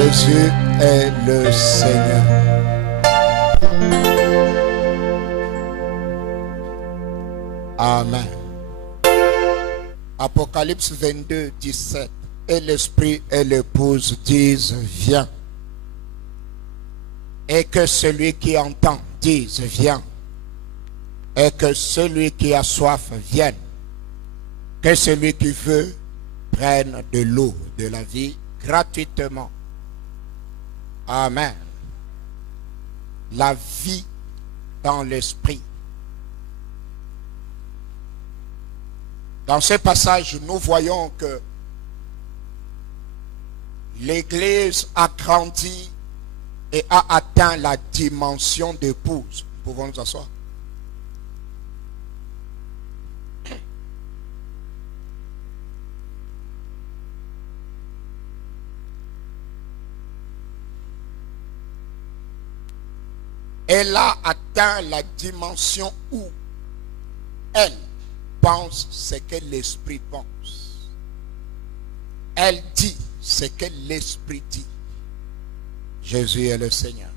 Jésus est le Seigneur. Amen. Apocalypse 22, 17. Et l'Esprit et l'épouse disent, viens. Et que celui qui entend dise, viens. Et que celui qui a soif vienne. Que celui qui veut prenne de l'eau de la vie gratuitement. Amen. La vie dans l'esprit. Dans ce passage, nous voyons que l'Église a grandi et a atteint la dimension d'épouse. Nous pouvons nous asseoir. Elle a atteint la dimension où elle pense ce que l'Esprit pense. Elle dit ce que l'Esprit dit. Jésus est le Seigneur.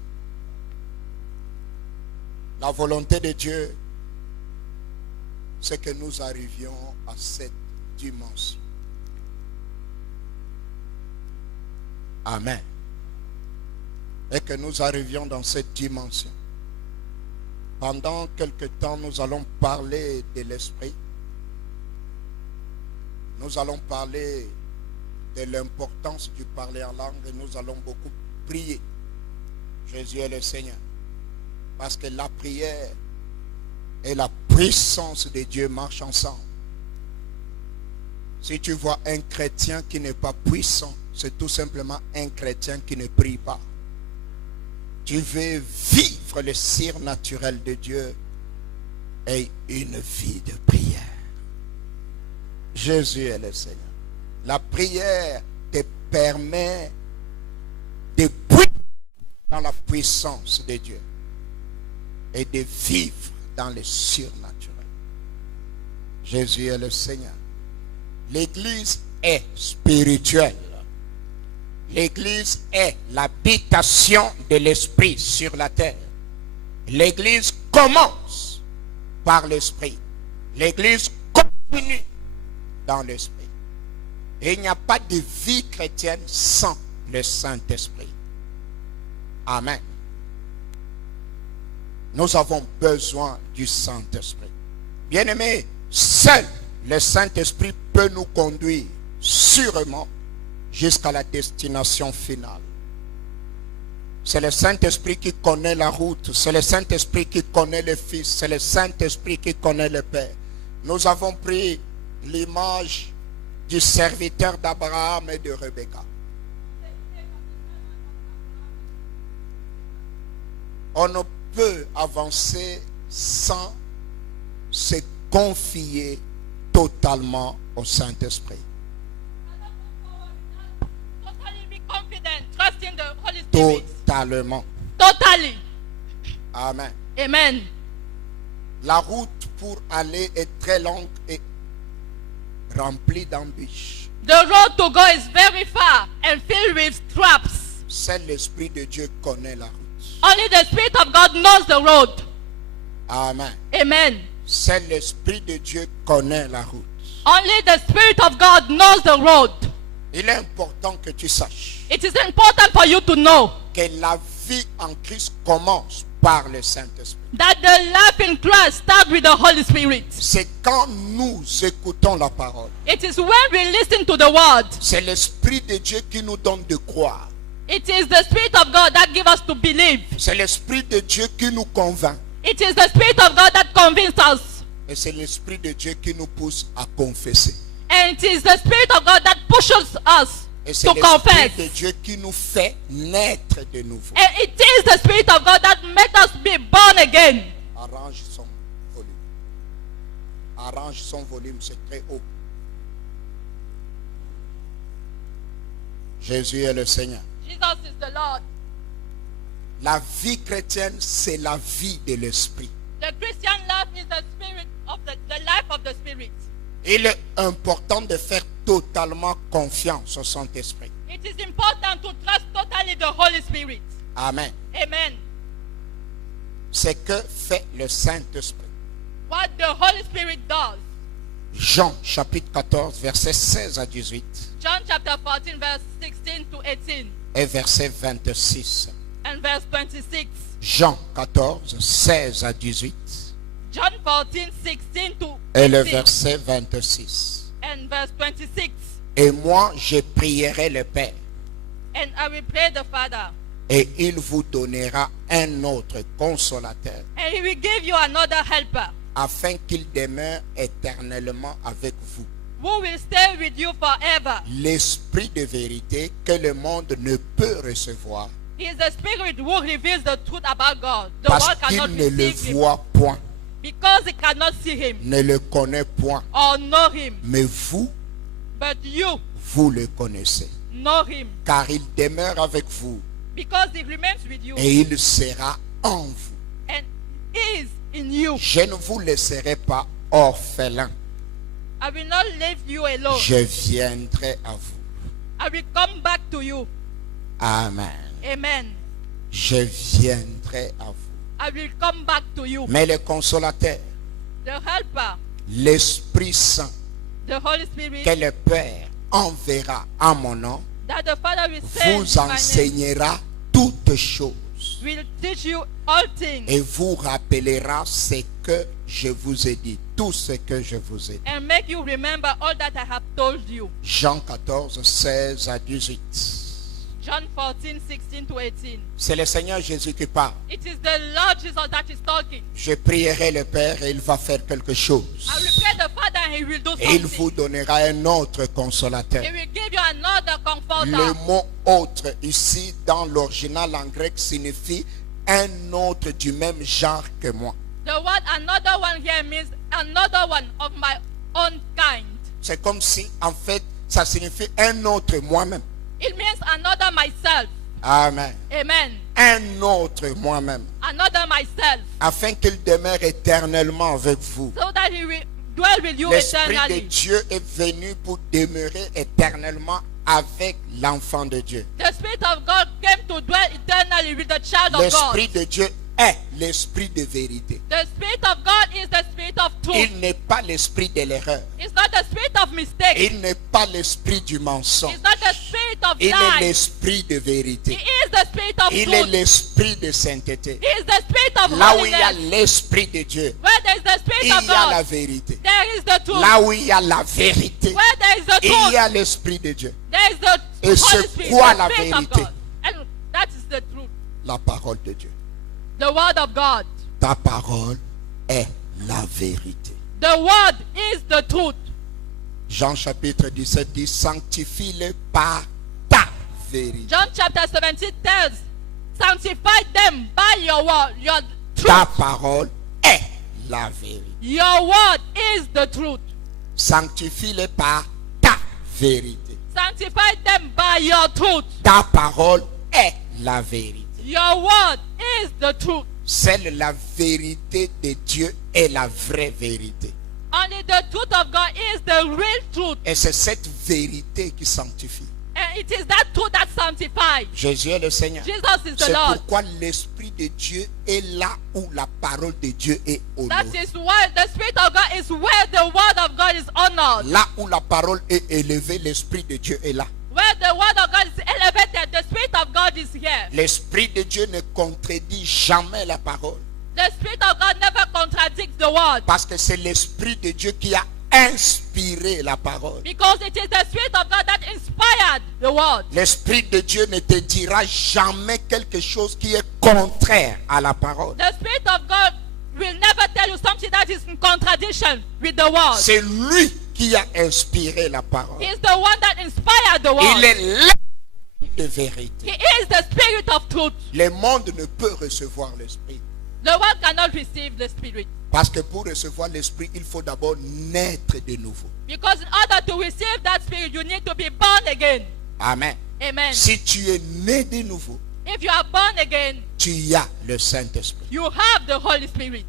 La volonté de Dieu, c'est que nous arrivions à cette dimension. Amen. Et que nous arrivions dans cette dimension. Pendant quelque temps, nous allons parler de l'Esprit. Nous allons parler de l'importance du parler en langue et nous allons beaucoup prier. Jésus est le Seigneur. Parce que la prière et la puissance de Dieu marchent ensemble. Si tu vois un chrétien qui n'est pas puissant, c'est tout simplement un chrétien qui ne prie pas. Tu veux vivre le surnaturel de Dieu et une vie de prière. Jésus est le Seigneur. La prière te permet de briller dans la puissance de Dieu et de vivre dans le surnaturel. Jésus est le Seigneur. L'Église est spirituelle. L'Église est l'habitation de l'Esprit sur la terre. L'Église commence par l'Esprit. L'Église continue dans l'Esprit. Et il n'y a pas de vie chrétienne sans le Saint-Esprit. Amen. Nous avons besoin du Saint-Esprit. Bien-aimés, seul le Saint-Esprit peut nous conduire sûrement jusqu'à la destination finale. C'est le Saint-Esprit qui connaît la route. C'est le Saint-Esprit qui connaît le Fils. C'est le Saint-Esprit qui connaît le Père. Nous avons pris l'image du serviteur d'Abraham et de Rebecca. On ne peut avancer sans se confier totalement au Saint-Esprit. Trusting the Holy Spirit. Totalement. Totally. Amen. Amen. La route pour aller est très longue et remplie d'embûches. The road to go is very far and filled with traps. Seul l'Esprit de Dieu connaît la route. Only the Spirit of God knows the road. Amen. Amen. Seul l'Esprit de Dieu connaît la route. Only the Spirit of God knows the road. Il est important que tu saches It is important for you to know que la vie en Christ commence par le Saint-Esprit. that the life in Christ starts with the Holy Spirit. C'est quand nous écoutons la parole. It is when we listen to the word. C'est l'Esprit de Dieu qui nous donne de croire. It is the Spirit of God that gives us to believe. C'est l'Esprit de Dieu qui nous convainc. It is the Spirit of God that convinces us. Et c'est l'Esprit de Dieu qui nous pousse à confesser. And it is the Spirit of God that pushes us Et c'est to l'Esprit confess. de Dieu qui nous fait naître de nouveau. And it is the Spirit of God that makes us be born again. Arrange son volume. Arrange son volume, c'est très haut. Jésus est le Seigneur. Jesus is the Lord. La vie chrétienne, c'est la vie de l'Esprit. The Christian life is the spirit of the life of the Spirit. Il est important de faire totalement confiance au Saint-Esprit. It is important to trust totally the Holy Spirit. Amen. Amen. C'est que fait le Saint-Esprit. What the Holy Spirit does. Jean chapitre 14 verset 16 à 18 John chapter 14 verse 16 to 18 et verset 26. and verse 26. Jean 14 16 à 18 John 14, 16 to et le 18 verset 26. and verse 26. Et moi je prierai le Père And I will pray the Father, et il vous donnera un autre consolateur and He will give you another helper, afin qu'il demeure éternellement avec vous. who will stay with you forever. L'esprit de vérité que le monde ne peut recevoir He is the Spirit who reveals the truth about God. The parce world cannot qu'il ne le receive Him voit point, because it cannot see Him ne le connaît point. or know Him. Mais vous, But you vous le connaissez, know Him car il demeure avec vous because He remains with you et il sera en vous. and is in you. Je ne vous laisserai pas orphelin, I will not leave you alone. je viendrai à vous. I will come back to you. Amen. Amen. Je viendrai à vous. I will come back to you. Mais le consolateur, The helper, l'Esprit Saint, the Holy Spirit, que le Père enverra en mon nom, that the Father will send vous in my name, enseignera toutes choses will teach you all things et vous rappellera ce que je vous ai dit, tout ce que je vous ai dit. and make you remember all that I have told you. Jean 14, 16 à 18. John 14, 16 to 18. C'est le Seigneur Jésus qui parle. It is the Lord Jesus that is talking. Je prierai le Père et il va faire quelque chose. I will pray the Father and He will do Et il vous something. donnera un autre consolateur. He will give you another comforter. Le mot autre ici dans l'original en grec signifie un autre du même genre que moi. The word another one here means another one of my own kind. C'est comme si en fait ça signifie un autre moi-même. It means another myself. Amen. Amen. Un autre moi-même. Another myself. Afin qu'il demeure éternellement avec vous. So that He will dwell with you L'Esprit de eternally. Dieu est venu pour demeurer éternellement avec l'enfant de Dieu. The Spirit of God came to dwell eternally with the child of L'Esprit God. de Dieu est l'Esprit de vérité. The Spirit of God is the Spirit of truth. Il n'est pas l'esprit de l'erreur. It's not the Spirit of mistake. Il n'est pas l'esprit du mensonge. It's not the Spirit of Il est lies. l'esprit de He vérité. is the Spirit of Il est truth. l'esprit de sainteté. He is the Spirit of Là où il y a holiness. l'esprit de Dieu, Where there is the il Spirit y of a la God, vérité. there is the truth. Là où il y a la vérité, Where there is the il y truth, a l'esprit de Dieu. there is the Et Holy c'est Spirit, quoi the la Spirit of vérité? God. And that is the truth. La parole de Dieu. The Word of God. Ta parole est la vérité. The Word is the truth. Jean chapitre 17 dit, sanctifie-les par ta vérité. John chapter 17 tells, sanctify them by your word, your Ta truth. parole est la vérité. Your word is the truth. Sanctifie-les par ta vérité. Sanctify them by your truth. Ta parole est la vérité. Your word is the truth. Seule la vérité de Dieu est la vraie vérité. Only the truth of God is the real truth. Et c'est cette vérité qui sanctifie. And it is that truth that sanctifies. Jésus est le Seigneur. Jesus is the C'est Lord. pourquoi l'Esprit de Dieu est là où la parole de Dieu est That honorée. is why the Spirit of God is where the word of God is honored. Là où la parole est élevée, l'Esprit de Dieu est là. Where the word of God is elevated, the Spirit of God is here. L'Esprit de Dieu ne contredit jamais la parole. The Spirit of God never contradicts the word. Parce que c'est l'Esprit de Dieu qui a inspiré la parole. Because it is the Spirit of God that inspired the word. L'Esprit de Dieu ne te dira jamais quelque chose qui est contraire à la parole. The Spirit of God will never tell you something that is in contradiction with the word. C'est lui qui a inspiré la parole. He is the one that inspired the word. Il est l'esprit de vérité. He is the Spirit of truth. Le monde ne peut recevoir l'esprit. The world cannot receive the Spirit. Parce que pour recevoir l'esprit, il faut d'abord naître de nouveau. Because in order to receive that Spirit, you need to be born again. Amen. Amen. Si tu es né de nouveau, If you are born again, tu as le Saint-Esprit. you have the Holy Spirit.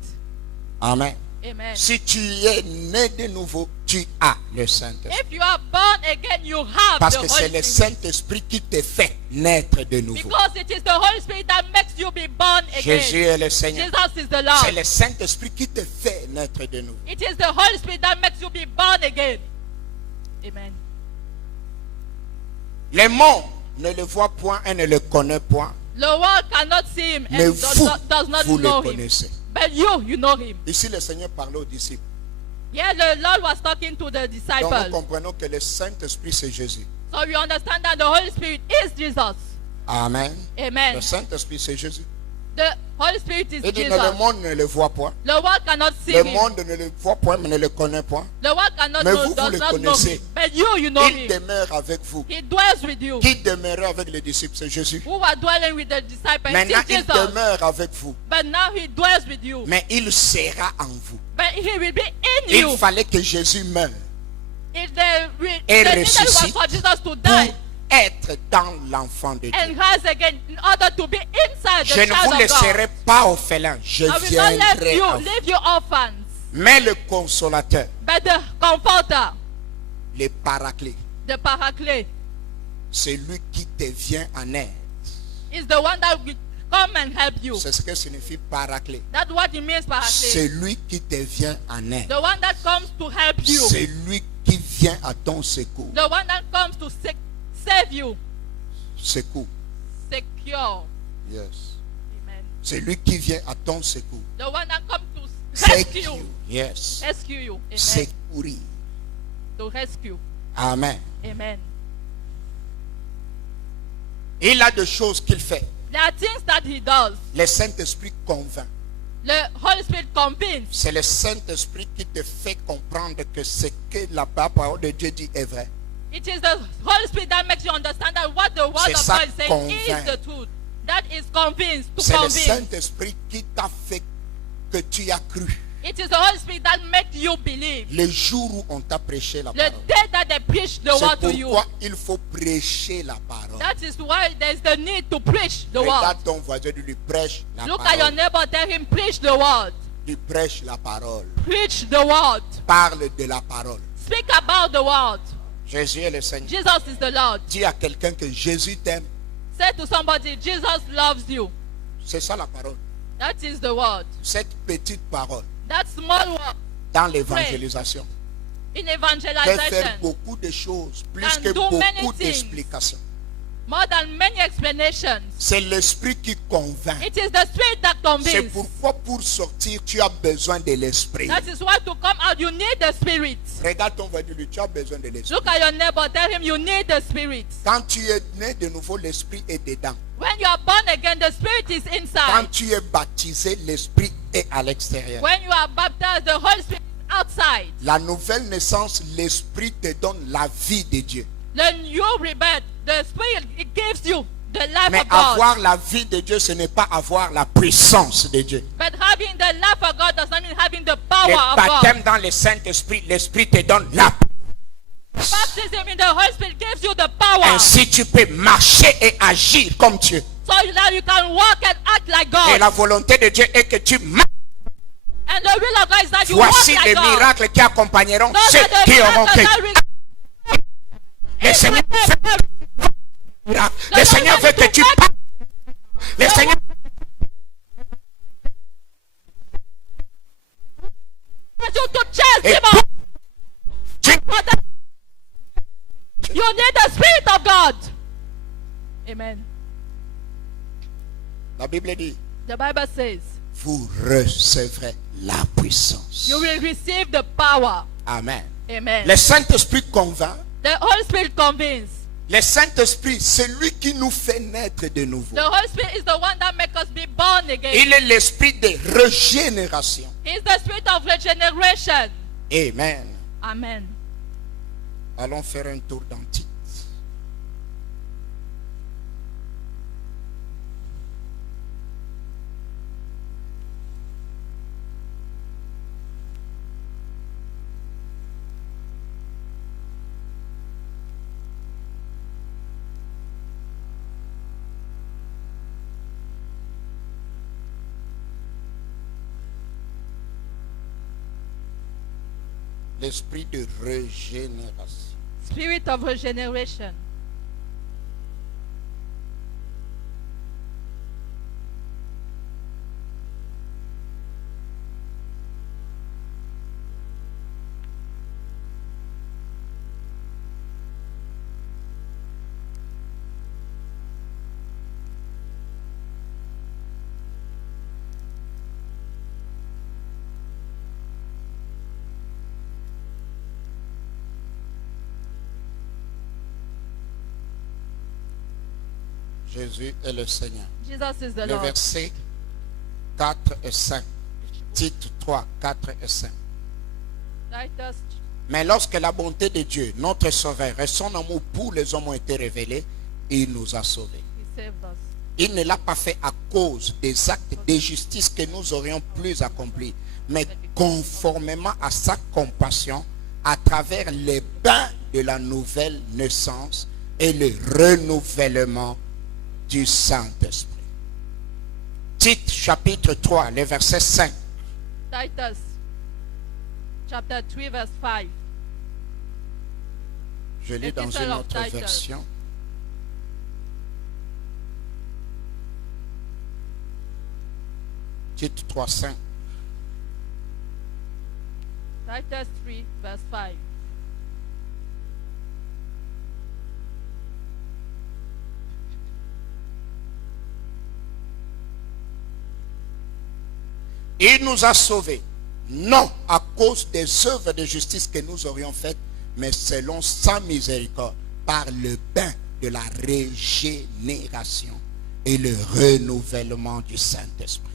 Amen. Amen. Si tu es né de nouveau, tu tu as le Saint-Esprit. If you are born again, you have Parce the que c'est Holy le Spirit. Saint-Esprit qui te fait naître de nouveau. Because it is the Holy Spirit that makes you be born Jésus again. est le Seigneur. Jesus is the C'est Lord. le Saint-Esprit qui te fait naître de nouveau. It is the Holy Spirit that makes you be born again. Amen. Le monde ne le voit point et ne le connaît point. The world cannot see him Mais and vous, does not vous le know him. connaissez. But you know him. Ici, le Seigneur parlait aux disciples. Yeah, the Lord was talking to the Donc, nous disciples. comprenons que le Saint-Esprit, c'est Jésus. So we understand that the Holy Spirit is Jesus. Amen. Amen. Le Saint-Esprit, c'est Jésus. The Holy Spirit is Il dit, Jesus. le monde ne le voit point. The world cannot see Le him. monde ne le voit point, mais ne le connaît point. The world cannot Mais know, vous, vous does le not know connaissez. him. But you know Il him. demeure avec vous. He dwells with you. Qui demeurait avec les disciples, c'est Jésus. Who are dwelling with the disciples? Maintenant, It is il Jesus. demeure avec vous. But now he dwells with you. Mais il sera en vous. But he will be in Il you. fallait que Jésus meure If the Et needed was ressuscite for Jesus to pour die être dans l'enfant de and Dieu. rise again in order to be inside Je the ne child vous of God. laisserai pas orphelin. Je I will not let viendrai you à vous. leave you orphans. Mais le consolateur, But the comforter, le paraclet, the paraclete, c'est lui qui te vient en aide. is the one that will come and help you. C'est ce que signifie paraclet. That's what it means, C'est paraclete. lui qui te vient en aide. The one that comes to help you. C'est lui qui vient à ton secours. The one that comes to save you. Secours. Secure. Yes. Amen. C'est lui qui vient à ton secours. The one that comes to rescue Secours. you. Yes. Rescue you. Amen. Secourir. To rescue. Amen. Amen. Il a des choses qu'il fait. There are things that he does. Le Saint-Esprit convainc. The Holy Spirit convinces. C'est le Saint-Esprit qui te fait comprendre que ce que la parole de Dieu dit est vrai. It is the Holy Spirit that makes you understand that what the word C'est of ça, God is saying convainc. is the truth. That is convinced, to C'est le convince. Saint-Esprit qui t'a fait que tu as cru. It is the Holy Spirit that makes you believe. Le jour où on t'a prêché la The parole. day that they preach the word to C'est you. pourquoi il faut prêcher la parole. That is why there is the need to preach the word. Regarde ton voisin, lui prêche la Look at your parole. neighbor, tell him, preach the word. Lui prêche la parole. Preach the word. Parle de la parole. Speak about the word. Jésus est le Seigneur. Jesus is the Lord. Dis à quelqu'un que Jésus t'aime. Say to somebody, Jesus loves you. C'est ça la parole. That is the word. Cette petite parole That small word dans l'évangélisation in peut faire evangelization. beaucoup de choses, plus Can que do many beaucoup things. d'explications. More than many explanations. C'est l'esprit qui convainc. It is the spirit that C'est convinces. pourquoi pour sortir, tu as besoin de l'esprit. That is why to come out you need the spirit. Regarde ton voisin, tu as besoin de l'esprit. Look at your neighbor, tell him you need the spirit. Quand tu es né de nouveau, l'esprit est dedans. When you are born again, the spirit is Quand inside. tu es baptisé, l'esprit est à l'extérieur. When you are baptized, the Holy Spirit is outside. La nouvelle naissance, l'esprit te donne la vie de Dieu. Then you rebirth, the spirit it gives you the life Mais of God. avoir la vie de Dieu, ce n'est pas avoir la puissance de Dieu. But having the life of God does not mean having the power Le of baptême God. dans le Saint-Esprit, l'esprit te donne la. Baptism in the Holy Spirit gives you the power. Ainsi, tu peux marcher et agir comme Dieu. So that you can walk and act like Et la God. volonté de Dieu est que tu marches. And the will of God is that you walk Voici like les God. miracles qui accompagneront Those ceux are the qui auront miracles cru. that will- Le Seigneur fait miracle. Le Seigneur veut que tu parles. Le Seigneur you to chase Et him out. tu You need the Spirit of God. Amen. La Bible dit, The Bible says, vous recevrez la puissance. you will receive the power. Amen. Amen. Le Saint-Esprit convainc. The Holy Spirit convinces. Le Saint-Esprit, c'est lui qui nous fait naître de nouveau. The Holy Spirit is the one that makes us be born again. Il est l'esprit de régénération. He is the spirit of regeneration. Amen. Amen. Allons faire un tour dans Tite. L'esprit de régénération. Spirit of regeneration. Jésus est le Seigneur. Jesus is the Le Lord. verset 4 et 5. Tite 3, 4 et 5. Titus. Mais lorsque la bonté de Dieu, notre Sauveur, et son amour pour les hommes ont été révélés, il nous a sauvés. He saved us. Il ne l'a pas fait à cause des actes de justice que nous aurions plus accomplis, mais conformément à sa compassion, à travers les bains de la nouvelle naissance et le renouvellement du Saint-Esprit. Tite chapitre 3, le verset 5. Titus. Chapter 3 verse 5. Je lis dans Epistle une of autre Titus. version. Tite 3, 5. Titus 3 verse 5. Il nous a sauvés, non à cause des œuvres de justice que nous aurions faites, mais selon sa miséricorde, par le bain de la régénération et le renouvellement du Saint-Esprit.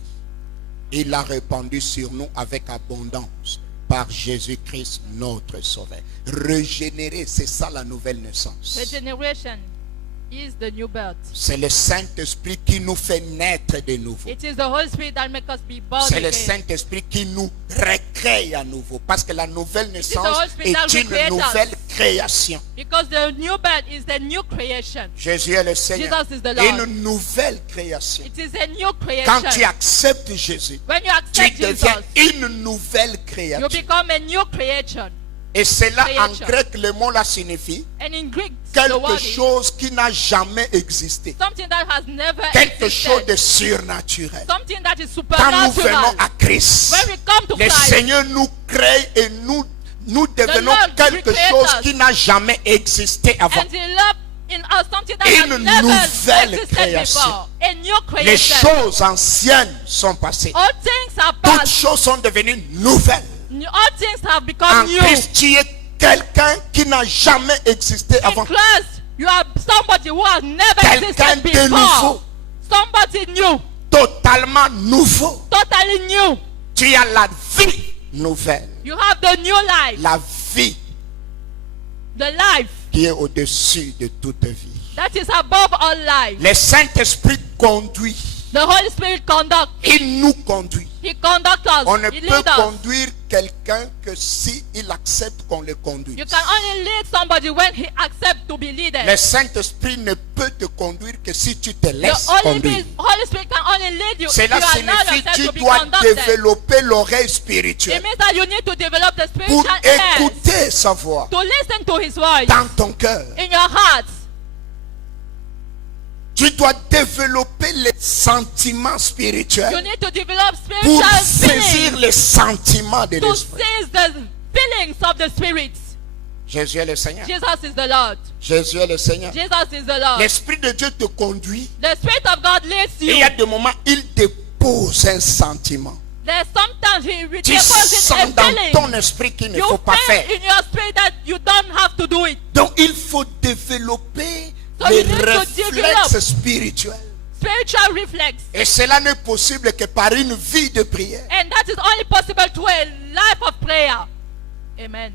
Il l'a répandu sur nous avec abondance par Jésus-Christ notre Sauveur. Régénérer, c'est ça la nouvelle naissance. Regeneration is the new birth. C'est le Saint-Esprit qui nous fait naître de nouveau. It is the Holy Spirit that makes us be born C'est le again. Saint-Esprit qui nous recrée à nouveau. Parce que la nouvelle naissance Holy Spirit that est une recreates us. nouvelle création. Because the new birth is the new creation. Jésus est le Seigneur. Jesus is the Lord. Une nouvelle création. It is a new Quand tu creation. acceptes Jésus, When you tu accept deviens Jesus, une nouvelle you créature. become a new creation. Et cela en creation. grec, le mot là signifie And in Greek, the quelque word is chose qui n'a jamais existé. something that has never Quelque chose existed. de surnaturel. Something that is Quand nous venons supernatural. à Christ, When we come to le Christ, Seigneur nous crée et nous devenons Lord quelque recreates chose us. qui n'a jamais existé avant. and He loved in us something that Une has never nouvelle existed création. before. A new Les creation. choses anciennes sont passées. All things are Toutes past. choses sont devenues nouvelles. All things have En become new. Christ, tu es quelqu'un qui n'a jamais existé In avant. Christ, you are somebody who has never Quelqu'un existed de before. nouveau. Somebody new. Totalement nouveau. Totally new. Tu as la vie nouvelle. You have the new life. La vie The life qui est au-dessus de toute vie. that is above all life. Le Saint-Esprit conduit. The Holy Spirit conducts. Il nous conduit. He conducts us. On ne He peut leads us. conduire quelqu'un que si il accepte qu'on le conduise. You can only lead somebody when he accepts to be leaded. Le Saint-Esprit ne peut te conduire que si tu te The laisses Holy conduire. Spirit can only lead you if Cela you allow signifie yourself que to tu be dois conducted. développer l'oreille It spirituelle means that you need to develop the pour spiritual ears écouter sa voix to listen to His voice dans ton cœur. in your heart. Tu dois développer les sentiments You spirituels need to develop pour spiritual saisir feelings les sentiments de to l'esprit. seize the feelings of the Spirit. Jésus est le Seigneur. Jesus is the Lord. Jésus est le Seigneur. Jesus is the Lord. L'Esprit de Dieu te conduit. The Spirit of God leads Et il y you. a des moments, il dépose un sentiment. There's sometimes He Tu deposits sens a dans feeling. ton esprit qu'il ne You faut pas feel faire. in your spirit that you don't have to do it. Donc il faut développer So les you need to réflexes develop. spirituels. Spiritual reflex. Et cela n'est possible que par une vie de prière. And that is only possible through a life of prayer. Amen.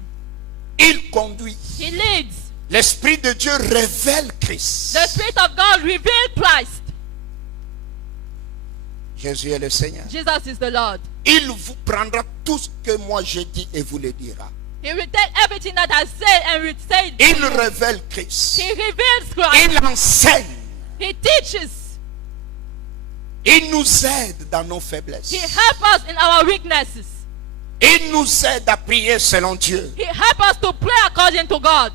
Il conduit. He leads. L'Esprit de Dieu révèle Christ. The Spirit of God revealed Christ. Jésus est le Seigneur. Jesus is the Lord. Il vous prendra tout ce que moi j'ai dit et vous le dira. He will take everything that I said and will say it to Il you. révèle Christ. He reveals Christ. Il enseigne. He teaches. Il nous aide dans nos faiblesses. He helps us in our weaknesses. Il nous aide à prier selon Dieu. He helps us to pray according to God.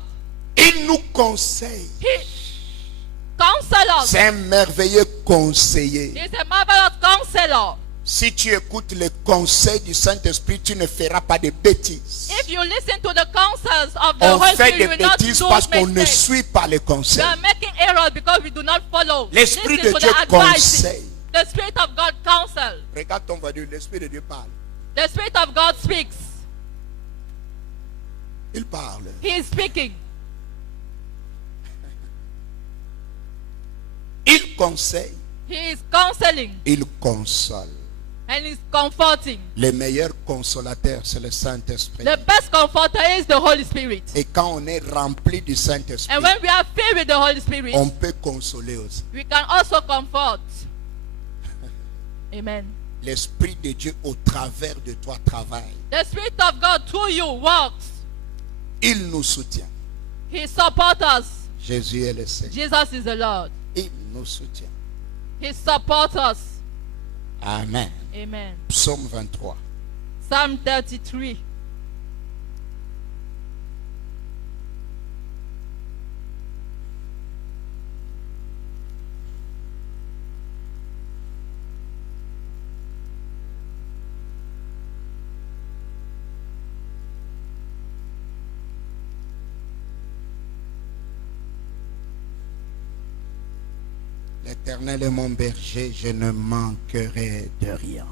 Il nous conseille. He counsels us. C'est un merveilleux conseiller. He's a marvelous counselor. Si tu écoutes les conseils du Saint-Esprit, tu ne feras pas de bêtises. If you listen to the counsels of the On Holy fait Spirit, des you will not bêtises do parce qu'on ne mistakes. suit pas les We conseils. are making errors because we do not follow. L'Esprit Listen de to Dieu the advice. conseille. The Spirit of God counsels. Regarde ton voisin, l'Esprit de Dieu parle. The Spirit of God speaks. Il parle. He is speaking. Il conseille. He is counseling. Il console. And is comforting. Le meilleur consolateur, c'est le Saint-Esprit. The best comforter is the Holy Spirit. Et quand on est rempli du Saint-Esprit, And when we are filled with the Holy Spirit, on peut consoler aussi. we can also comfort. Amen. L'Esprit de Dieu au travers de toi travaille. The Spirit of God through you works. Il nous soutient. He supports us. Jésus est le Seigneur. Jesus is the Lord. Il nous soutient. He supports us. Amen. Amen. Psaume 23. Psalm 33. L'Éternel est mon berger, je ne manquerai de rien.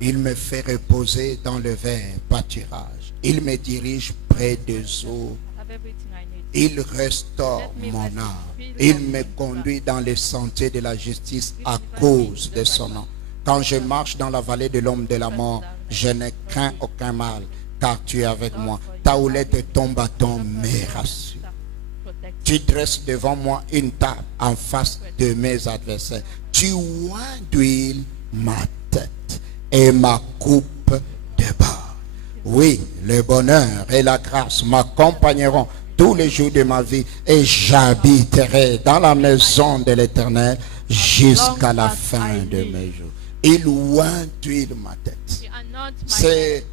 Il me fait reposer dans le vert pâturage. Il me dirige près des eaux. I have everything I need. Il restaure mon âme. Il me conduit dans les sentiers de la justice à cause de son nom. Quand je marche dans la vallée de l'ombre de la mort, je ne crains aucun mal, car tu es avec moi. Ta houlette et ton bâton me rassurent. Tu dresses devant moi une table en face de mes adversaires. Tu oins d'huile ma tête et ma coupe déborde. Oui, le bonheur et la grâce m'accompagneront tous les jours de ma vie et j'habiterai dans la maison de l'Éternel jusqu'à la fin de mes jours. Il oint d'huile ma tête. He anoints my head.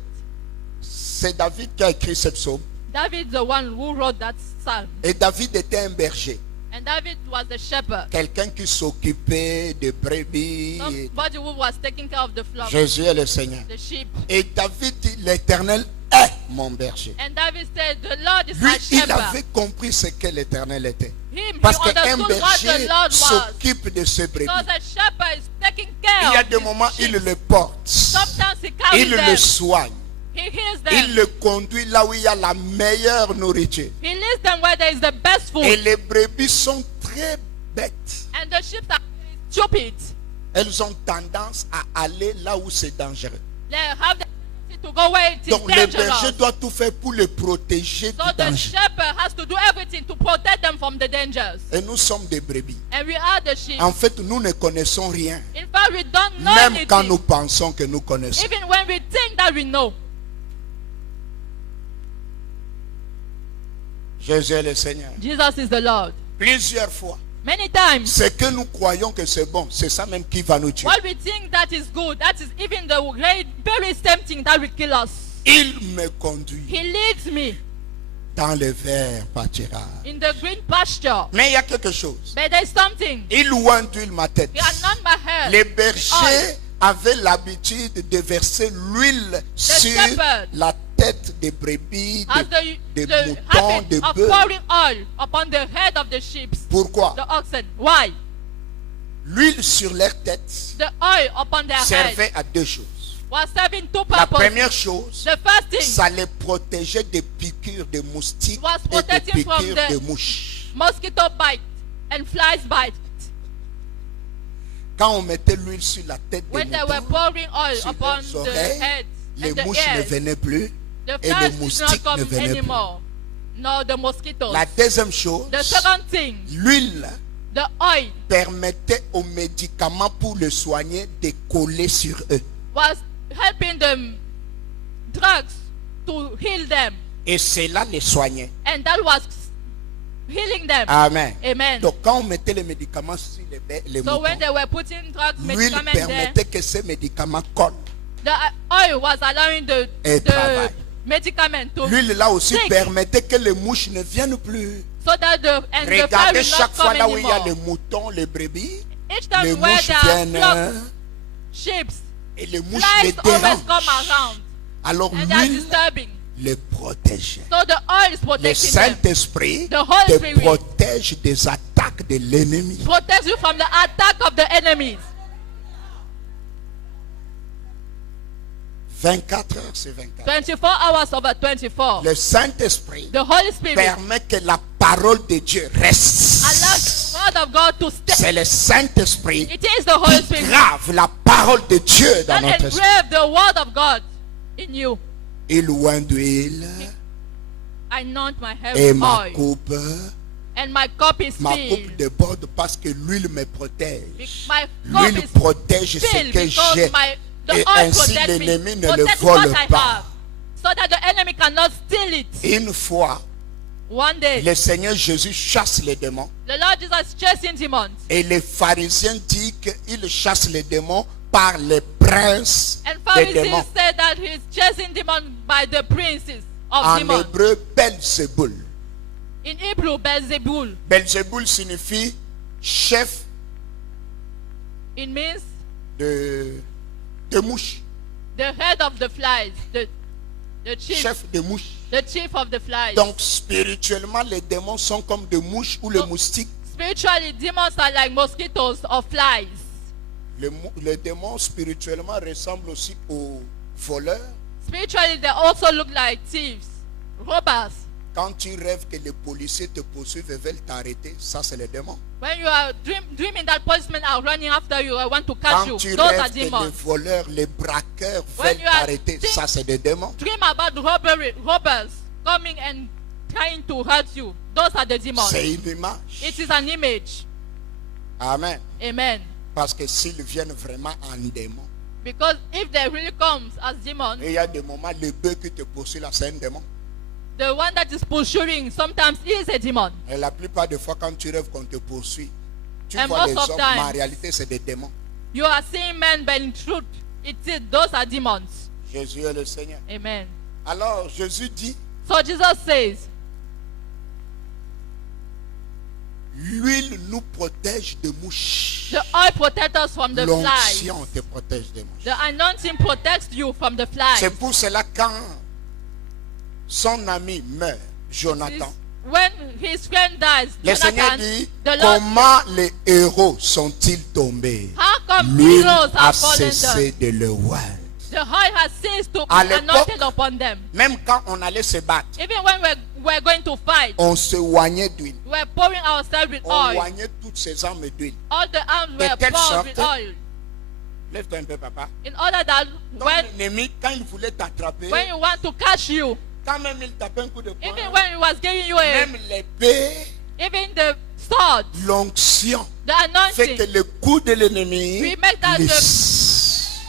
C'est David qui a écrit ce psaume. David, the one who wrote that psalm. Et David était un berger. And David was the shepherd. Quelqu'un qui s'occupait de brebis. Somebody who was taking care of the flock, Jésus est le Seigneur. the sheep. Et David dit, l'Éternel est mon berger. And David said, the Lord is Lui, my il shepherd. avait compris ce que l'Éternel était. Him, Parce he qu'un understood what the berger Lord was. s'occupe de ses brebis. Because a shepherd is taking Il care y a of des his moments, il sheep. le porte. Sometimes he carries Il le them. soigne. He heals Il them. le conduit là où il y a la meilleure nourriture. He leads them where there is the best food. Et les brebis sont très bêtes. And the sheep are stupid. Elles ont tendance à aller là où c'est dangereux. They have the tendency to go where it is Donc le berger dangerous. doit tout faire pour les protéger So du the danger. shepherd has to do everything to protect them from the dangers. Et nous sommes des brebis. And we are the sheep. En fait, nous ne connaissons rien. In fact, we don't know Même quand anything. nous pensons que nous connaissons. Even when we think that we know. Jésus est le Seigneur. Jesus is the Lord. Plusieurs fois. Many times, Ce que nous croyons que c'est bon, c'est ça même qui va nous tuer. what we think that is good, that is even the very same thing that will kill us. Il me conduit He leads me dans le vert pâturage. in the green pasture. Mais il y a quelque chose. But there is something. Il oint d'huile ma tête. He anoints my head. Les with bergers oil. avaient l'habitude de verser l'huile sur shepherd la tête des brebis, As des the moutons, habit des of bœufs. pouring oil upon the head of the sheep, Pourquoi? the oxen. Why? L'huile sur leur tête The oil upon their head servait à deux choses. was serving two La purposes. première chose, The first thing, ça les protégeait des piqûres de moustiques was et des protecting from piqûres the- de mouches. mosquito bite and flies bite. Quand on mettait l'huile sur la tête des When they were moutons, pouring oil sur upon leurs the oreilles, head les and the mouches ne ears, venaient plus the et les flies did not moustiques ne come venaient plus. anymore. No, the mosquitoes. La deuxième chose, The second thing, l'huile the oil permettait aux médicaments pour le soigner de coller sur eux. was helping them drugs to heal them, Et cela les soignait. and that was healing them. Amen. Amen. Donc quand on mettait les médicaments sur les So when moutons, they were putting drugs, l'huile medicaments there, permettait que ces médicaments collent. The oil was allowing Et the travaille. medicament to L'huile là aussi stick permettait que les mouches ne viennent plus. so that the fly Regardez will not chaque fois come là où il y a anymore. les moutons, les brebis, Each time les where mouches there are viennent flocks, sheep, et les mouches les flies always dérangent. come around Alors and they are l'huile disturbing. les protège. So the oil is Le protecting them. Saint-Esprit The Holy te Spirit protège des attaques de l'ennemi. protects you from the attack of the enemies. 24 heures sur 24. 24 hours over 24. Le Saint-Esprit The Holy Spirit permet que la parole de Dieu reste. allows the word of God to stay. C'est le Saint-Esprit It is the Holy qui Spirit grave la parole de Dieu dans that notre esprit. engrave the word of God in you. Il oint d'huile I anoint my head et with ma oil, coupe. and my cup is Ma coupe filled. déborde parce que l'huile me protège. My cup L'huile is protège ce filled que because j'ai. the Et oil ainsi protects me, l'ennemi ne le protects vole what I pas. have, so that the enemy cannot steal it. Une fois, One day, le Seigneur Jésus chasse les démons. the Lord Jesus chasing demons, Et les pharisiens disent qu'il chasse les démons par les princes and des Pharisees démons. said that he's chasing demons by the princes of En demons. hébreu, Belzéboul. In Hebrew, Beelzebul. Belzéboul signifie chef It means de mouches. the head of the flies, the chief, Chef de mouches. the chief of the flies. Donc spirituellement, les démons sont comme des mouches ou les Donc, moustiques. Spiritually, demons are like mosquitoes or flies. Les démons spirituellement ressemblent aussi aux voleurs. Spiritually, they also look like thieves, robbers. Quand tu rêves que les policiers te poursuivent et veulent t'arrêter, ça c'est les démons. When you are dreaming that policemen are running after you, I want to catch Quand you. tu Those are rêves que les demons. voleurs, les braqueurs When veulent you are t'arrêter, think- ça c'est des démons. Dream about robbers coming and trying to hurt you. Those are the demons. C'est une image. It is an image. Amen. Amen. Parce que s'ils viennent vraiment en démon, Because if they really comes as demons, et il y a des moments, le bœuf qui te poursuit là, c'est un démon. the one that is pursuing sometimes is a demon. Et la plupart des fois, quand tu rêves qu'on te poursuit, tu And vois most les of hommes, times- mais en réalité, c'est des démons. You are seeing men, but in truth, those are demons. Jésus est le Seigneur. Amen. Alors, Jésus dit, So Jesus says, l'huile nous protège de mouches. the oil protects us from the flies. L'onction te protège des mouches. The anointing protects you from the flies. C'est pour cela quand son ami meurt, Jonathan, When his friend dies, le Seigneur Jonathan, dit, the Lord, comment les héros sont-ils tombés? how come L'huile heroes a have fallen cessé down? de le voir. The oil has ceased to À be l'époque, anointed upon them. Même quand on allait se battre, Even when we're going to fight, on se oignait d'huile. we're pouring ourselves with On oil. oignait toutes ces armes d'huile. All the arms De were telle poured with sorte- oil. Lève-toi un peu, papa. In order that Ton when ennemi, quand il voulait t'attraper, you want to catch you, quand même il tapait un coup de poing, even when he was giving you a, même l'épée, even the sword, l'onction, the fait que anointing, le coup de l'ennemi We make that glisse.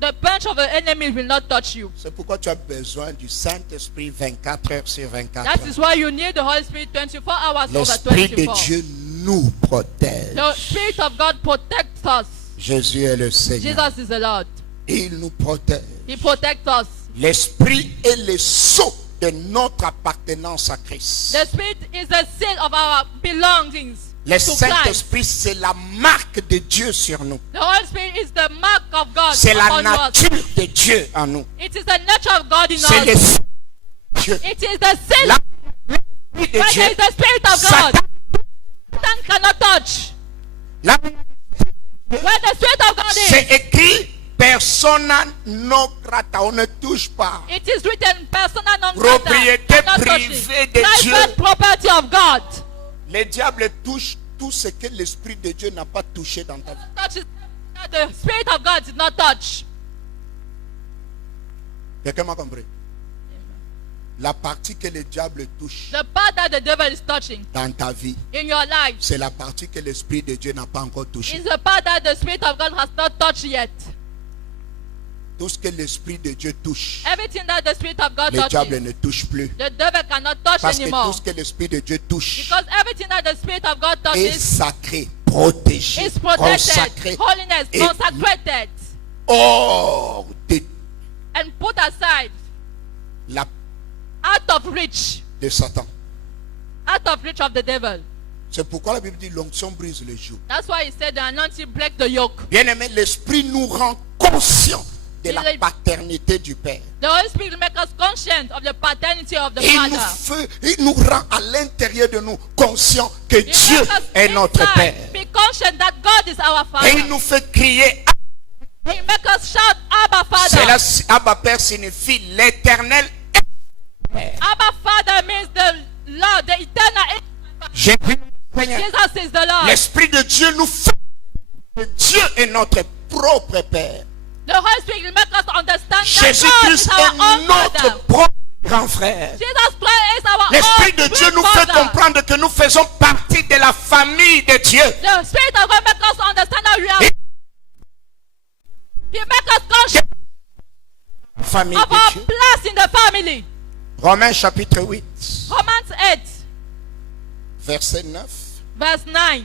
the punch of the enemy will not touch you. C'est pourquoi tu as besoin du Saint-Esprit 24 heures sur 24 That heures. is why you need the Holy Spirit 24 hours over L'Esprit de 24. Dieu nous protège. The Spirit of God protects us. Jésus est le Seigneur. Jesus is the Lord. Il nous protège. He protects us. L'Esprit est le sceau de notre appartenance à Christ. The Spirit is the seal of our belongings Le to Christ. Saint-Esprit, c'est la marque de Dieu sur nous. The Holy Spirit is the mark of God C'est la upon us. nature de Dieu en nous. It is the nature of God in C'est us. l'Esprit de Dieu. It is the seal. L'Esprit de Where Dieu. there is the Spirit of Satan, God, Satan cannot touch. la- Where the Spirit of God is, c'est écrit persona non grata. On ne touche pas. it is written persona non grata. Propriété Cannot touch privée it. de Private Dieu. property of God. Le diable touche tout ce que l'Esprit de Dieu n'a pas touché dans ta vie. Touches that the Spirit of God did not touch. Quelqu'un m'a compris? La partie que le diable touche The part that the devil is touching dans ta vie, in your life c'est la partie que l'Esprit de Dieu n'a pas encore touchée. is the part that the Spirit of God has not touched yet. Tout ce que l'Esprit de Dieu touche, Everything that the Spirit of God le diable touches, ne touche plus. the devil cannot touch Parce que anymore. tout ce que l'Esprit de Dieu touche Because everything that the Spirit of God est touches sacré, protégé, is protected, consacré. holiness, Et consecrated. hors de and put aside, la out of reach de Satan. of the devil. C'est pourquoi la Bible dit l'onction brise le joug. That's why he said the anointing break the yoke. Bien-aimé, l'Esprit nous rend conscients de la Il- paternité du Père. The Holy Spirit will make us conscious of the paternity of the Il nous Father. rend à l'intérieur de nous conscients que He Dieu makes us est notre inside Père. be conscious that God is our Et il Father. nous fait crier. He makes us shout, Abba Cela, Father. Abba Père signifie l'éternel. Abba Father means the Lord, the eternal. J'ai pris Seigneur. Jesus is the Lord. L'Esprit de Dieu nous fait que Dieu est notre propre Père. The Holy Spirit will make us understand that God Jésus-Christ is our est own notre Father. propre grand frère. Jesus Christ is our L'Esprit own de Dieu great nous fait Father. comprendre que nous faisons partie de la famille de Dieu. The Spirit of God make us understand that we are. He make us conscious Famille of de our Dieu. place in the family. Romains chapitre 8, Romans 8, verset 9, verse 9,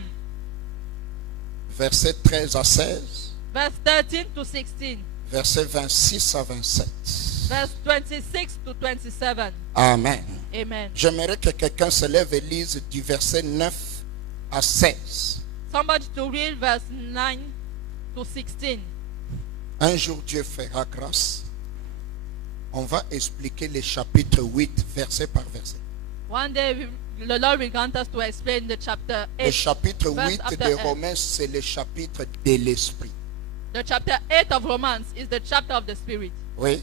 verset 13 à 16, verse 13 to 16, verset 26 à 27. verse 26 to 27. Amen. Amen. J'aimerais que quelqu'un se lève et lise du verset 9 à 16. Somebody to read verse 9 to 16. Un jour Dieu fera grâce. On va expliquer les chapitres 8, verset par verset. One day the Lord will grant us to explain the chapter Le 8. chapitre verse 8 after de eight. Romains, c'est le chapitre de l'Esprit. The chapter 8 of Romans is the chapter of the Spirit. Oui.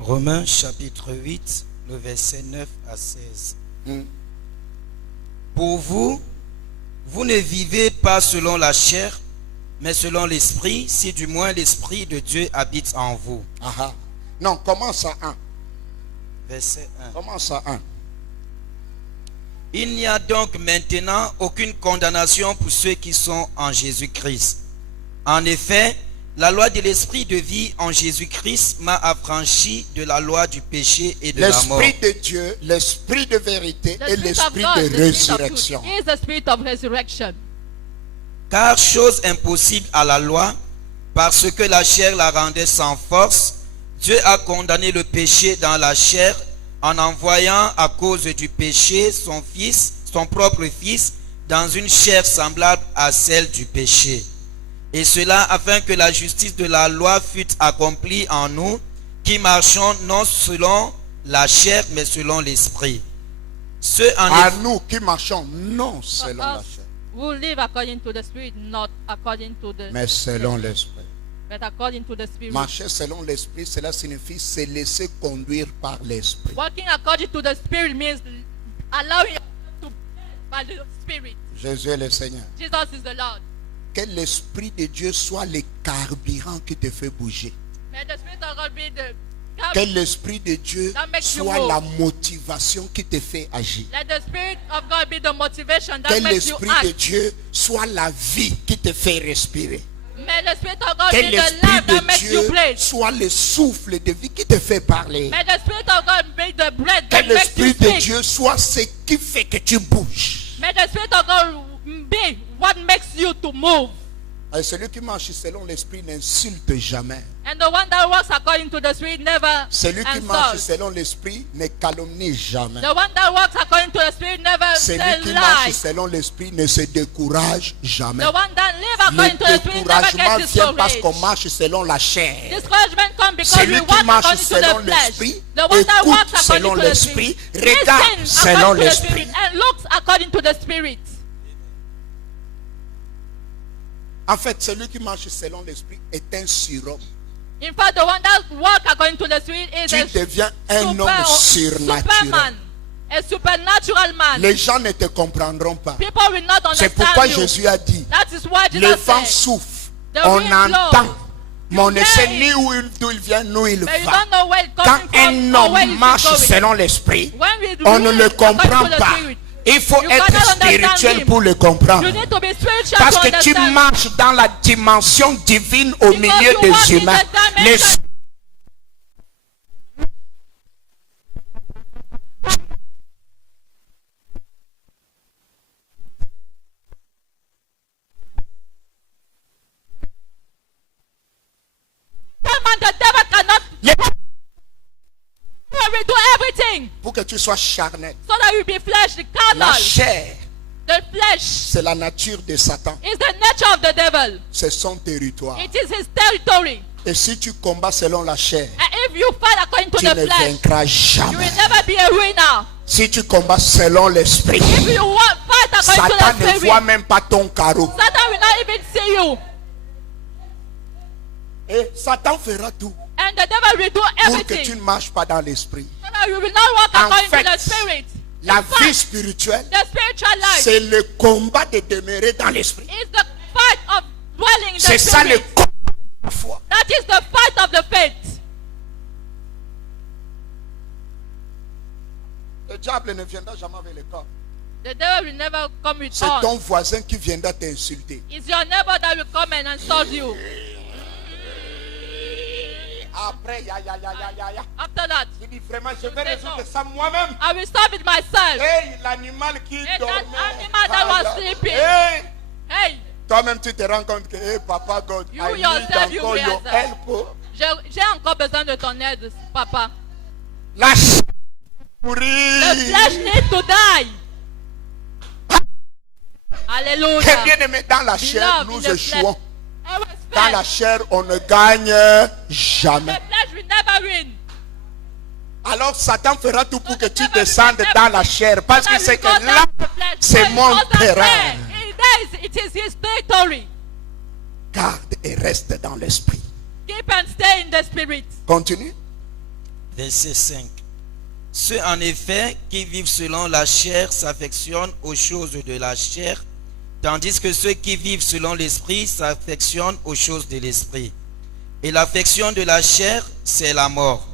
Romains chapitre 8, le verset 9 à 16. Hmm. Pour vous, vous ne vivez pas selon la chair, mais selon l'esprit, si du moins l'esprit de Dieu habite en vous. Aha. Non, commence à 1. Verset 1. Commence à 1. Il n'y a donc maintenant aucune condamnation pour ceux qui sont en Jésus-Christ. En effet, la loi de l'esprit de vie en Jésus-Christ m'a affranchi de la loi du péché et de la mort. L'Esprit de Dieu, l'Esprit de vérité The et Spirit of l'Esprit God, de the Spirit of truth, résurrection. is the Spirit of resurrection. Car chose impossible à la loi, parce que la chair la rendait sans force, Dieu a condamné le péché dans la chair en envoyant à cause du péché son fils, son propre fils, dans une chair semblable à celle du péché. Et cela afin que la justice de la loi fût accomplie en nous, qui marchons non selon la chair, mais selon l'esprit. Ceux en À effet- nous qui marchons non selon la us chair, who live according to the Spirit, not according to the mais selon l'Esprit. but according to the Spirit. Marcher selon l'Esprit, cela signifie se laisser conduire par l'Esprit. Walking according to the Spirit means allowing yourself to be led by the Spirit. Jésus est le Seigneur. Jesus is the Lord. Que l'Esprit de Dieu soit le carburant qui te fait bouger. May the Spirit of God be the Que l'Esprit de Dieu That makes you soit move. la motivation qui te fait agir. let the Spirit of God be the motivation Que that makes you l'Esprit de act. Dieu soit la vie qui te fait respirer. May the Spirit of God Que be the l'Esprit life that de makes you Dieu breathe. soit le souffle de vie qui te fait parler. May the Spirit of God be the breath Que that makes you l'Esprit de speak. Dieu soit ce qui fait que tu bouges. May the Spirit of God be what makes you to move. Et celui qui marche selon l'Esprit n'insulte jamais. And the one that walks according to the Spirit never Celui qui marche insults. selon l'Esprit ne calomnie jamais. The one that walks according to the Spirit never Celui tells qui marche lies. selon l'Esprit ne se décourage jamais. The one that lives Le according to the Spirit never découragement gets vient parce qu'on discouraged. marche selon la chair. Discouragement comes because Celui we qui walk marche according to selon the flesh. l'Esprit, The one that écoute walks selon according to the Spirit, l'Esprit, regarde listens selon according to the l'Esprit. Spirit, and looks according to the Spirit. En fait, celui qui marche selon l'Esprit est un surhomme. In fact, the one that walks according to the Spirit is Tu a deviens un homme surnaturel. superman, a supernatural man. Les gens ne te comprendront pas. People will not C'est understand pourquoi you. Jésus a dit, That is why le Jesus vent said, souffle, The on wind entend, blows. mais on ne You sait hear ni it. d'où il vient, ni où il but you va. don't know where it's Quand coming from un or where homme it's marche going. selon l'Esprit, When we on ne read le according comprend to the pas. Spirit, Il faut you être cannot understand spirituel him. pour le comprendre. You need to be spiritual Parce to que tu understand. marches dans la dimension divine au Because milieu you des walk in humains. the Les dimension- tu sois charnel. so that you be flesh, La carnal. chair, The flesh c'est la nature de Satan. is the nature of the devil. C'est son territoire. It is his territory. Et si tu combats selon la chair, And if you fight according to tu the ne flesh, vaincras you jamais. will never be a winner. Si tu combats selon l'esprit, If you fight according Satan to the ne spirit, voit même pas ton carreau. Satan will not even see you. Et Satan fera tout And the devil will do pour que tu everything ne marches pas dans l'esprit. so that you will not walk En according fait, to the spirit. La In fact, vie spirituelle, the spiritual life c'est le combat de demeurer dans l'esprit. is the fight of dwelling in the C'est ça le spirit. combat de la foi. That is the fight of the faith. Le diable ne viendra jamais avec le corps. The devil will never come with C'est ton us. voisin qui viendra t'insulter. It's your neighbor that will come and insult you. Après, ya. After that, Il dit vraiment, je vais say résoudre no. ça moi-même. I will solve it myself. Hey, l'animal qui And dormait. that animal that was sleeping. Hey, Hey, toi-même tu te rends compte que, hey, Papa God, You I need yourself, you encore your realize. help. Oh. j'ai encore besoin de ton aide, papa. La chair The pourrie. flesh needs to die. Et Hallelujah. bien aimé, dans la chair, Beloved, nous in the flesh. échouons. I was Dans la flesh. chair, on ne gagne The jamais. flesh will never win. Alors Satan fera tout pour que tu descendes dans la chair. Parce que c'est que Because là, that's the flesh. c'est When it mon goes down terrain. there, it is his territory. Garde et reste dans l'esprit. Keep and stay in the spirit. Continue. Verset 5. Ceux en effet qui vivent selon la chair s'affectionnent aux choses de la chair, tandis que ceux qui vivent selon l'esprit s'affectionnent aux choses de l'esprit. Et l'affection de la chair, c'est la mort,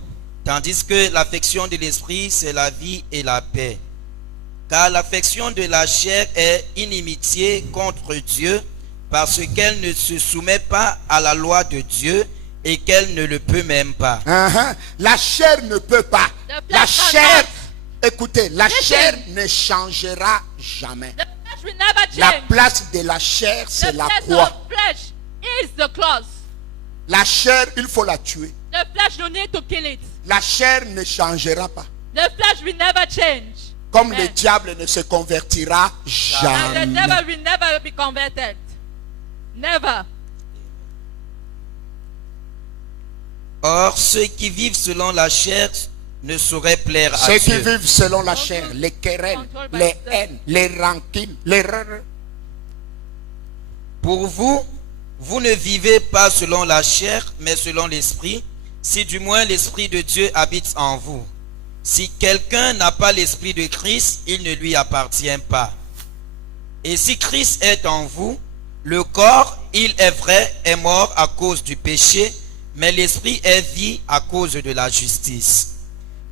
tandis que l'affection de l'esprit, c'est la vie et la paix. Car l'affection de la chair est inimitié contre Dieu, parce qu'elle ne se soumet pas à la loi de Dieu et qu'elle ne le peut même pas. La chair ne peut pas. The La flesh chair, cannot. écoutez, la Listen. chair ne changera jamais. The flesh will never La change. place de la chair, c'est The la place croix. of flesh is the cross. La chair, il faut la tuer. The flesh, you need to kill it. La chair ne changera pas. The flesh will never change. Comme le Amen. diable ne se convertira And the jamais. devil will never be converted. Never. Or, ceux qui vivent selon la chair ne sauraient plaire à Ceux qui Dieu. vivent selon la chair, les querelles, les haines, les rancines, les... Pour vous, vous ne vivez pas selon la chair, mais selon l'esprit, si du moins l'esprit de Dieu habite en vous. Si quelqu'un n'a pas l'esprit de Christ, il ne lui appartient pas. Et si Christ est en vous, le corps, il est vrai, est mort à cause du péché, mais l'esprit est vie à cause de la justice.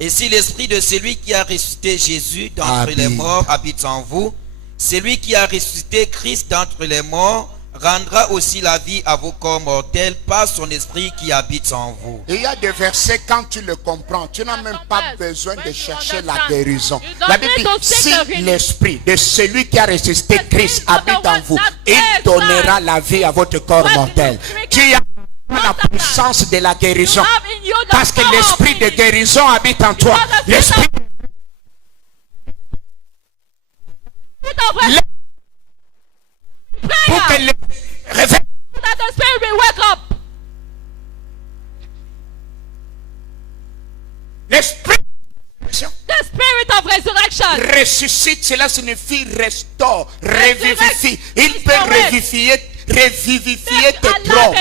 Et si l'esprit de celui qui a ressuscité Jésus d'entre les Habite. morts habite en vous, celui qui a ressuscité Christ d'entre les morts rendra aussi la vie à vos corps mortels par son esprit qui habite en vous. Il y a des versets, quand tu le comprends, tu n'as même pas besoin de chercher la guérison. La Bible dit, si l'esprit de celui qui a ressuscité Christ habite en vous, il donnera la vie à votre corps mortel. Tu as la puissance de la guérison. Have in you the Parce que power of l'esprit de healing. guérison habite en toi. L'esprit Spirit of prayer. pour que le réveil. That the spirit will wake up. L'esprit The spirit of resurrection. ressuscite, cela signifie restaure, revivifie. Il peut revivifier tes troncs,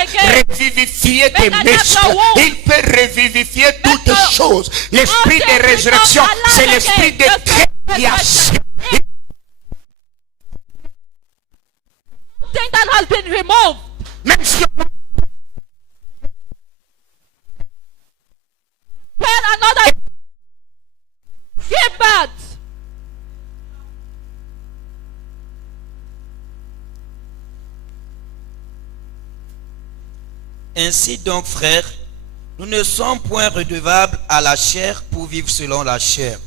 revivifier tes muscles. Il peut revivifier toutes choses. L'esprit de résurrection, c'est l'esprit de création. Thing that has been removed. Même si on When another give birth. Ainsi donc, frères, nous ne sommes point redevables à la chair pour vivre selon la chair.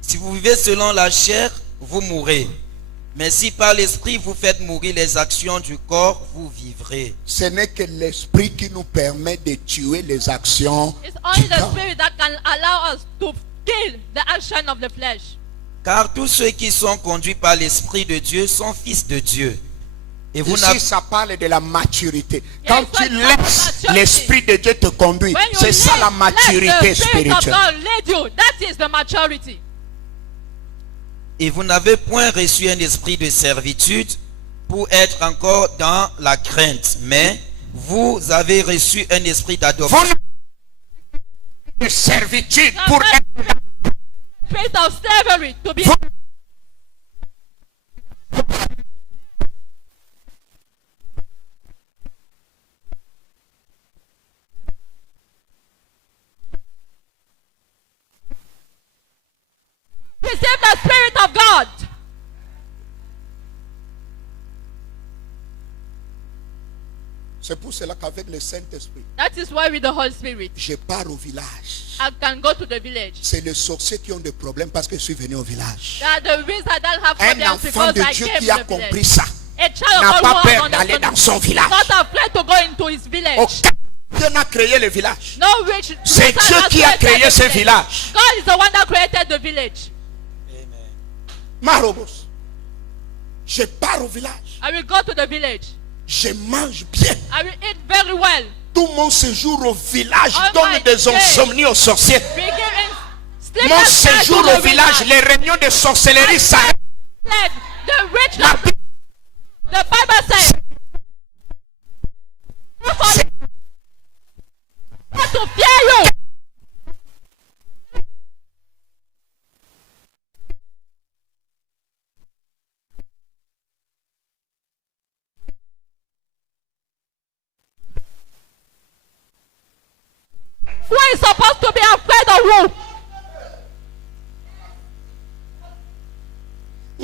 Si vous vivez selon la chair, vous mourrez. Mais si par l'esprit vous faites mourir les actions du corps, vous vivrez. ce n'est que l'esprit qui nous permet de tuer les actions It's only du the corps. spirit that can allow us to kill the action of the flesh. Car tous ceux qui sont conduits par l'Esprit de Dieu sont fils de Dieu. Et vous Ici, n'avez ça parle de la maturité. Quand Yes, tu it's laisses maturity. l'Esprit de Dieu te conduire, When you c'est ça la let maturité the Spirit of spirituelle. God lead you, that is the maturity. Et vous n'avez point reçu un esprit de servitude pour être encore dans la crainte, mais vous avez reçu un esprit Vous d'adoption. n'avez pas de servitude pour être Spirit of slavery to be. Vous- Receive the Spirit of God. C'est pour cela qu'avec le Saint-Esprit, That is why with the Holy Spirit, je pars au village. I can go to the village. C'est les sorciers qui ont des problèmes parce que je suis venu au village. That the wizard that have Un problems enfant because de I Dieu came qui to a the compris village. ça A child n'a of pas God peur who has d'aller dans understood son is village. not afraid to go into his village. Aucun Dieu n'a créé le village. No witch. C'est wizard Dieu has qui a created créé the ce village. village. God is the one that created the village. Marobos. Je pars au village. I will go to the village. Je mange bien. I will eat very well. Tout mon séjour au village All donne my des days. insomnies aux sorciers. We give in Mon sleepless nights séjour to au the village, wizard. les réunions de sorcellerie s'arrêtent. Let the rich La Bible the Bible says c'est- to fear you. Who is supposed to be afraid of you?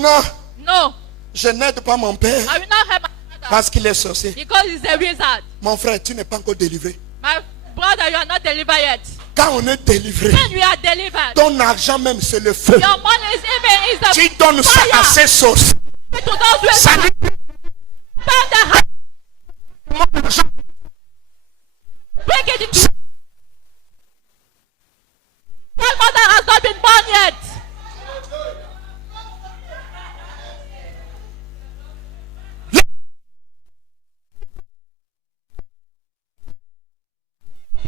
Non, No, je n'aide pas mon père I will not help my father parce qu'il est sorcier. because he's a wizard. Mon frère, tu n'es pas encore délivré. My brother, you are not delivered yet. Quand on est délivré, When you are delivered, ton argent même c'est le feu. your money is even Tu the donnes ça à ces sorciers. to those Ça wizards. n'est Spend the house, mon argent. bring it into. My mother has not been born yet.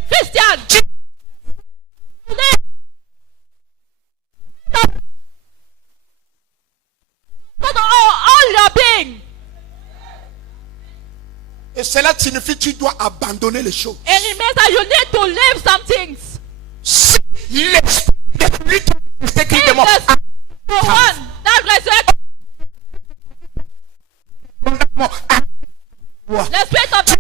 Christian, all your being. Et cela signifie que tu dois abandonner les choses. And it means that you need to leave some things. Si l'esprit de lutte, c'est qu'il If demande. the one that resurrects the spirit of the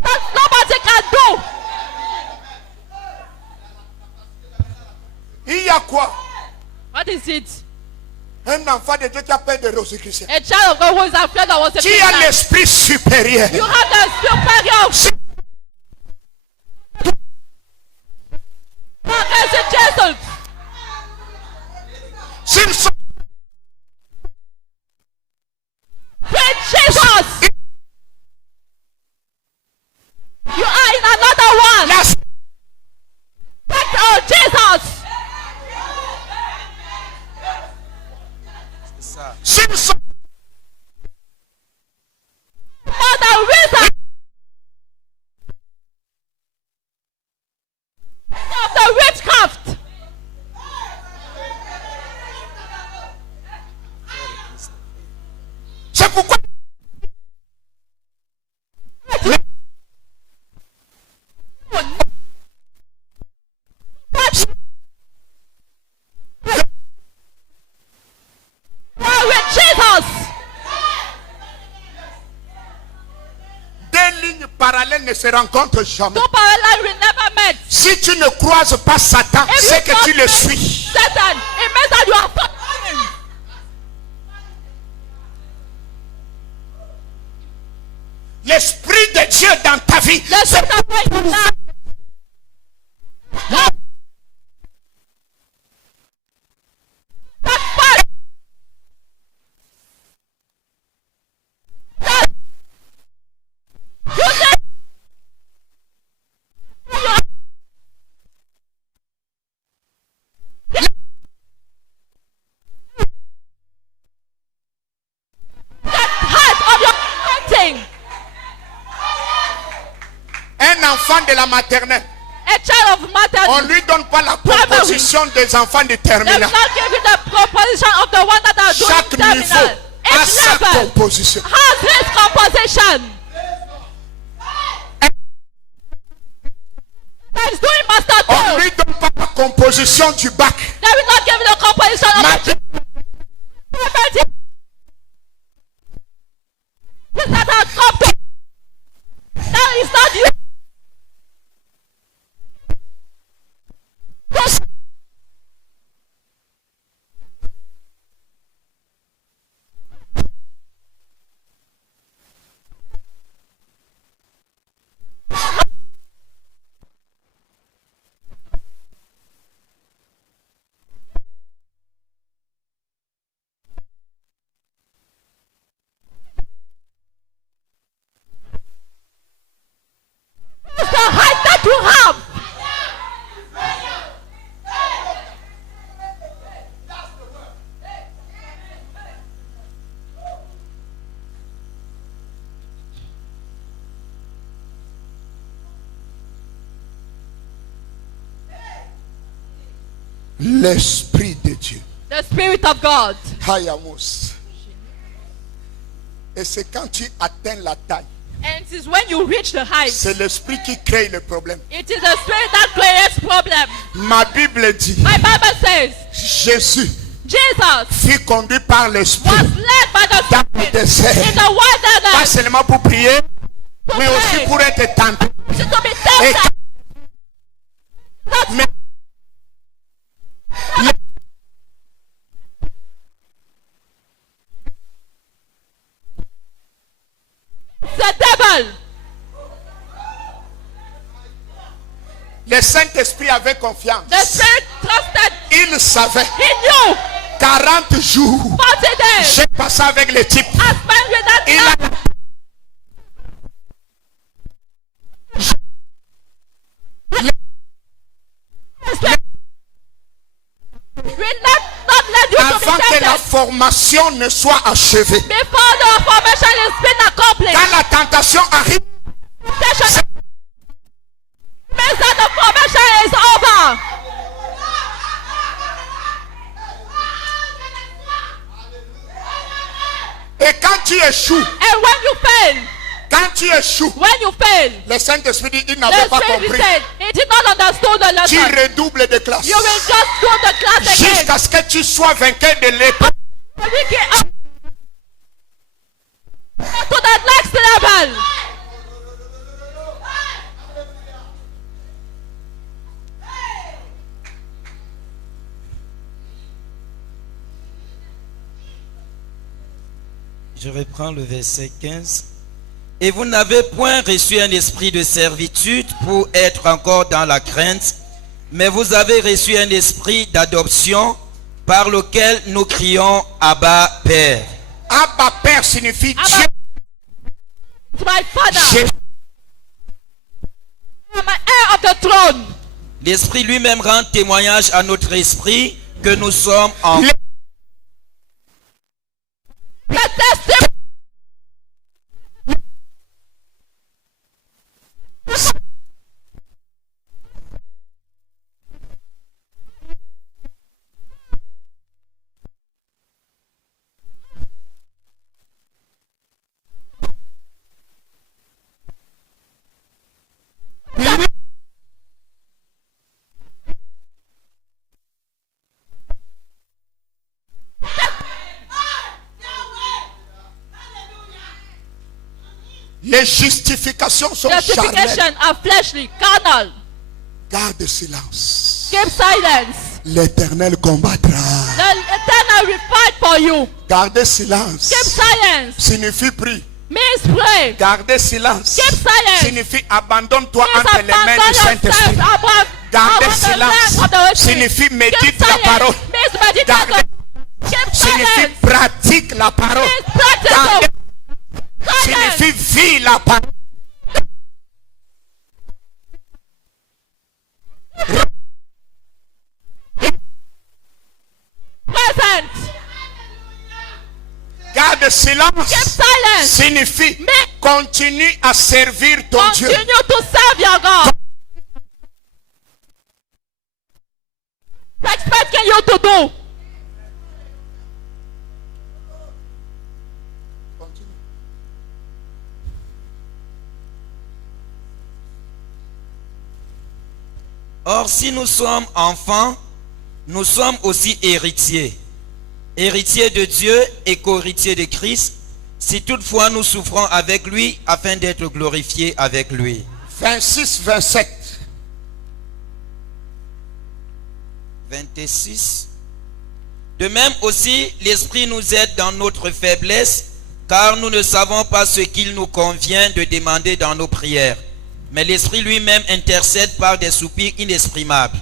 that nobody can do. Il y a quoi? What is it? Un enfant de Dieu qui a peur de Rosicruciens. A child of God who is afraid of what Tu as l'esprit supérieur. you have the superior. Against Jesus. S'ils sont Praise Jesus. You are in another one. là, Thank you, Jesus. s'ils sont Mother wizard of the witchcraft. c'est pourquoi With Jesus. deux lignes parallèles ne se rencontrent jamais. Two parallel will never meet. Si tu ne croises pas Satan, If c'est you que tu don't le meet suis. Satan, it means that you are following him. L'Esprit de Dieu dans ta vie. The Spirit of God in your life. That part. That. You said. That heart of your anointing. Un enfant de la maternelle, A child of on maternity. ne lui donne pas la composition des enfants de They will terminale. not give you the proposition of the one that are Chaque doing niveau terminal. a Each sa level composition. has his composition. That is doing master On ne too. lui donne pas la composition du bac. They will not give you the composition of Ma- the property. This that has come to. That is not you. This- It's the height that you have. L'Esprit de Dieu. The Spirit of God. Hayamos. Et c'est quand tu atteins la taille, And it is when you reach the height. c'est l'Esprit qui crée le problème. It is the Spirit that creates problem. Ma Bible dit, My Bible says Jésus Jesus fut conduit par l'Esprit was led by the dans le Spirit désert. in the Pas wilderness seulement pour prier, to mais aussi pray, pour être tenté. to be Et tempted. That's mais the devil. le Saint-Esprit avait confiance. The Spirit trusted. Il savait He knew 40 jours. 40 days. J'ai passé avec les types. I spent with that Il a man. Will not let you to avant be que la tempted formation ne soit achevée. before the formation is been accomplished. Quand la tentation arrive, Session means that the formation is over. et quand tu échoues, And when you fail, quand tu échoues, when you fail, le Saint-Esprit dit, il the n'avait pas Spirit compris. said, he did not understand the Tu lesson. redoubles de classe. You will just do the class again. Jusqu'à ce que tu sois vainqueur de l'épreuve. We get up to the next level. Je reprends le verset 15. Et vous n'avez point reçu un esprit de servitude pour être encore dans la crainte, mais vous avez reçu un esprit d'adoption par lequel nous crions Abba Père. Abba Père signifie Abba. Dieu. It's my father. Jésus. I'm an heir of the throne. L'esprit lui-même rend témoignage à notre esprit que nous sommes en Le- The testimony. Les justifications sont charnelles. Justification are fleshly, carnal. Garde silence. Keep silence. L'Éternel combattra. The eternal will fight for you. Garder silence Keep silence. signifie prie. Means pray. Garder silence Keep silence. signifie abandonne-toi Means entre les mains du abandon Saint-Esprit. yourself about Garder the silence hands of the Holy Spirit. signifie Keep médite la silence. parole. Means meditate. Garder Keep signifie silence. pratique la parole. Means practice. Garder Silence. signifie vis la parole. Present. Garde silence Keep silence. signifie Mais- continue à servir ton Dieu. Continue to serve your God. Expecting you to do. Or, si nous sommes enfants, nous sommes aussi héritiers. Héritiers de Dieu et co-héritiers de Christ, si toutefois nous souffrons avec lui afin d'être glorifiés avec lui. 26, 27. 26. De même aussi, l'Esprit nous aide dans notre faiblesse, car nous ne savons pas ce qu'il nous convient de demander dans nos prières. Mais l'Esprit lui-même intercède par des soupirs inexprimables.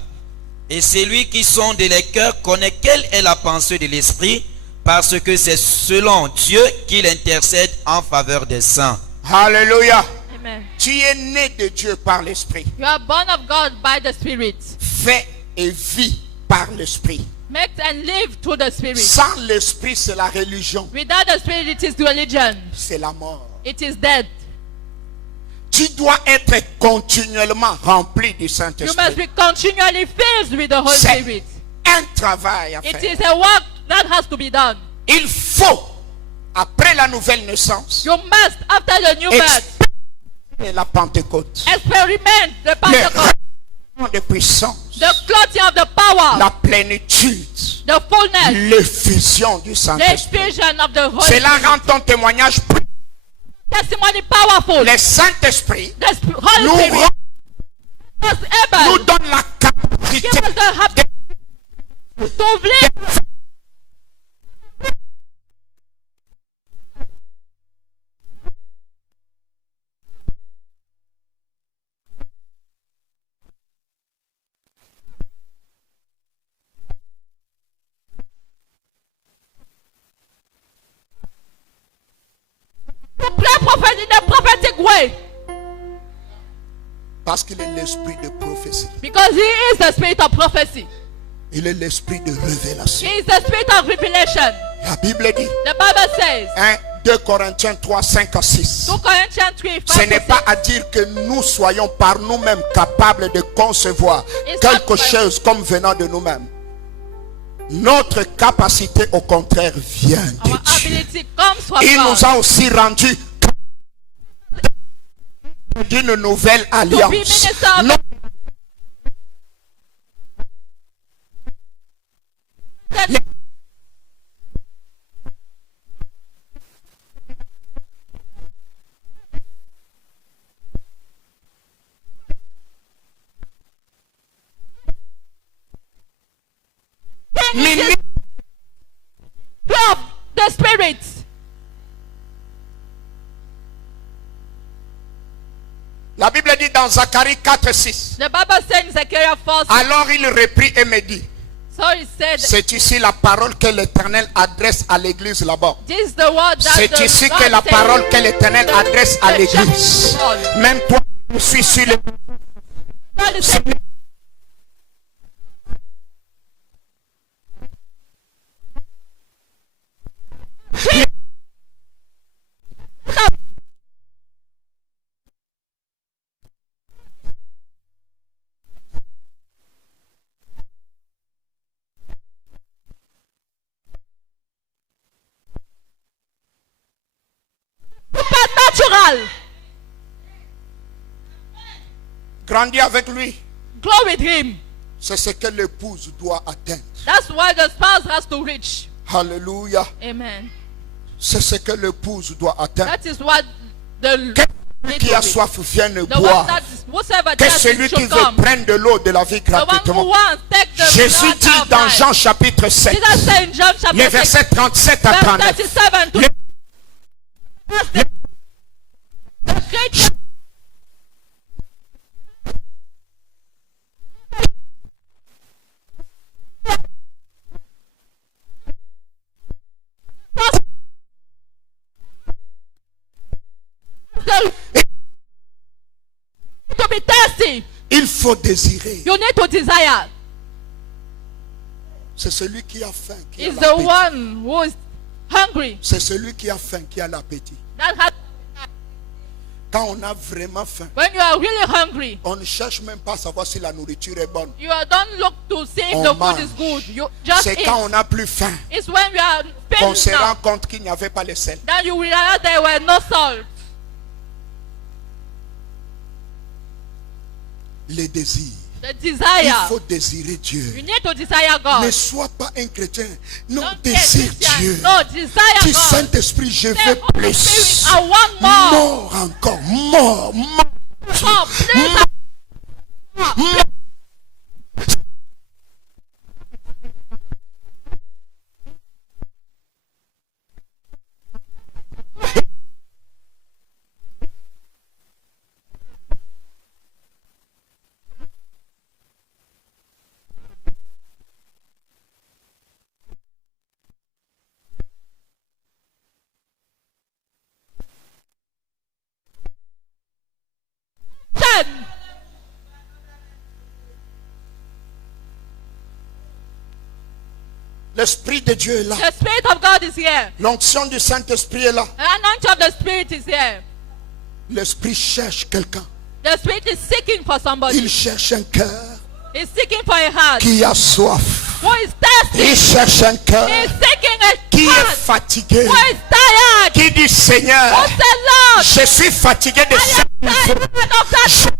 Et celui qui sonde les cœurs connaît quelle est la pensée de l'Esprit, parce que c'est selon Dieu qu'il intercède en faveur des saints. Alléluia. Amen. Tu es né de Dieu par l'Esprit. You are born of God by the Spirit. Fais et vis par l'Esprit. Make and live through the Spirit. Sans l'Esprit, c'est la religion. Without the Spirit, it is religion. C'est la mort. It is death. Tu dois être continuellement rempli du You must Saint-Esprit. be continually filled with the Holy C'est Spirit. un travail à It faire. is a work that has to be done. Il faut, après la nouvelle naissance, You must, after the new birth, expérimenter la Pentecôte. experiment the Le Pentecost, rayonnement de puissance, the clothing of the power, la plénitude, the fullness, l'effusion du the Saint-Esprit. effusion of the Holy Cela Spirit. rend ton témoignage plus. Testimony powerful. Le Saint-Esprit The Holy nous, Spirit was nous able donne la capacité give us the habit to live. To pray prophet in a prophetic way, parce qu'il est l'esprit de prophétie. because he is the spirit of prophecy. Il est l'esprit de révélation. He is the spirit of revelation. La Bible dit, The Bible says, 2 Corinthiens 3, 5 à 6. 2 Corinthians 3, 5 Ce n'est to pas 6. à dire que nous soyons par nous-mêmes capables de concevoir It's quelque not- chose comme venant de nous-mêmes. Notre capacité, au contraire, vient de Our Dieu. ability comes from Il God. nous a aussi rendu d'une nouvelle To be alliance. minister of Non, the ministre of the spirit. La Bible dit dans Zacharie 4, 6. The Bible says in Zechariah 4, Alors il reprit et me dit, so it said, c'est ici la parole que l'Éternel adresse à l'église là-bas. this is the word that C'est the ici God que la says. parole que l'Éternel adresse à The l'église. church of God. Même toi, je suis sur le... God is saying, supernatural. Grandis avec lui. Grow with him. C'est ce que l'épouse doit atteindre. That's why the spouse has to reach. Alléluia. Amen. C'est ce que l'épouse doit atteindre. That is what the Quelqu'un qui a soif vienne the one boire. that is whosoever Que thirsts celui qui should veut come. prendre de l'eau de la vie The one who gratuitement. wants take the Jésus water dit of dans life. Jean chapitre 7, Jesus said in John les chapter 6, versets 37 à verse 39. 37 to Le- to, to be thirsty. Il faut désirer. You need to desire. C'est celui qui a faim qui a Is the l'appétit. one who is hungry. C'est celui qui a faim qui a l'appétit. That has, Quand on a vraiment faim, when you are really hungry, on ne cherche même pas à savoir si la nourriture est bonne. you don't look to see if On the food mange. is good. You just C'est eat. quand on n'a plus faim It's when you are qu'on se finished rend now compte qu'il n'y avait pas le sel. that you realize there were no salt. Les désirs. The Il desire. faut désirer Dieu. You need to desire God. Ne sois pas un chrétien. Non, Don't be a désire Christian. Dieu. No, desire Dis God. Saint-Esprit, je Say, veux Holy plus. Spirit, I want more. Mort encore. Mort. More. Please, more. Ten. L'Esprit de Dieu est là. The Spirit of God is here. L'onction du Saint-Esprit est là. The anointing of the Spirit is here. L'Esprit cherche quelqu'un. The Spirit is seeking for Il somebody. cherche un cœur He's seeking for a heart qui a soif. who is thirsty. Il cherche un cœur He's seeking a qui est heart fatigué. who is tired. Qui dit Seigneur, Who said, Lord, je suis fatigué de ça. tired of that.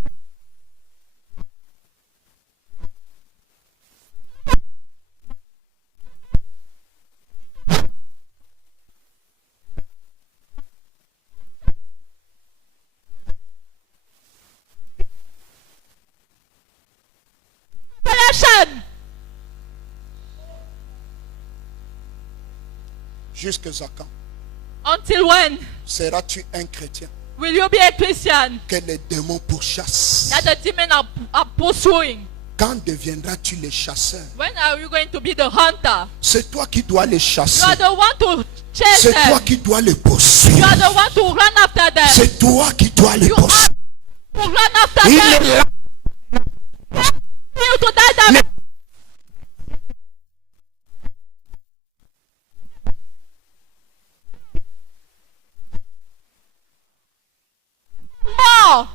Revelation. Jusqu'à quand Until when seras-tu un chrétien will you be a Christian que les démons pourchassent? that the demons are pursuing? Quand deviendras-tu le chasseur? When are you going to be the hunter? C'est toi qui dois les You chasser. are the one to chase C'est toi them. qui dois les You poursuivre. are the one to run after them. C'est toi qui dois les You are poursuivre. to run after Il them. est là. You to die them. More.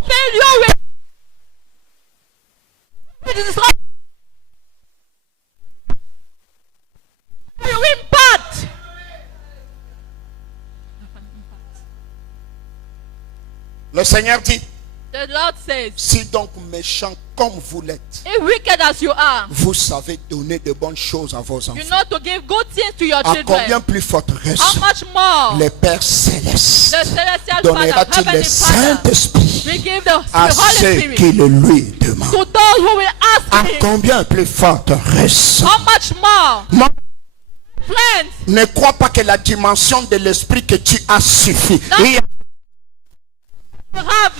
Fill you with this you impact. Le Seigneur dit, The Lord says, si donc méchant comme vous l'êtes, if wicked as you are, vous savez donner de bonnes choses à vos you enfants. know to give good things to your À combien children. plus forte How raison much more le Père Céleste the celestial Father, donnera-t-il le Heavenly Father, Saint-Esprit will give the à Holy ceux Spirit qui le lui demandent? to those who will À ask Him? combien plus forte raison? How much more? Mon- Friends, Ne crois pas que la dimension de l'esprit que tu as suffit. Non. Il y a- you have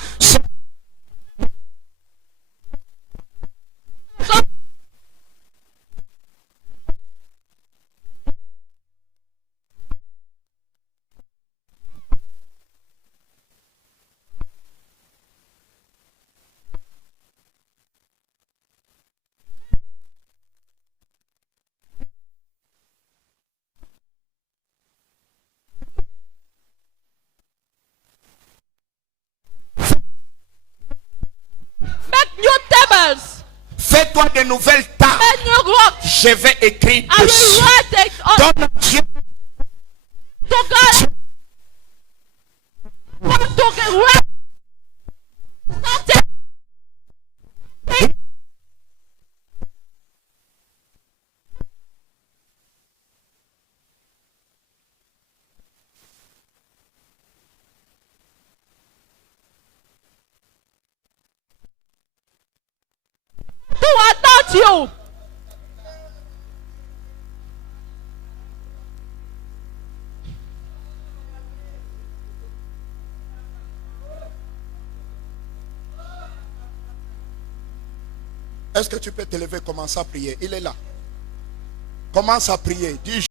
make new tables, Fais-toi de nouvelles tables. make new rocks. Je vais écrire I will dessus. write it on Donne à Dieu to God. Want to get write something. Who are not you? Est-ce que tu peux te lever, commencer à prier? Il est là. Commence à prier. Dis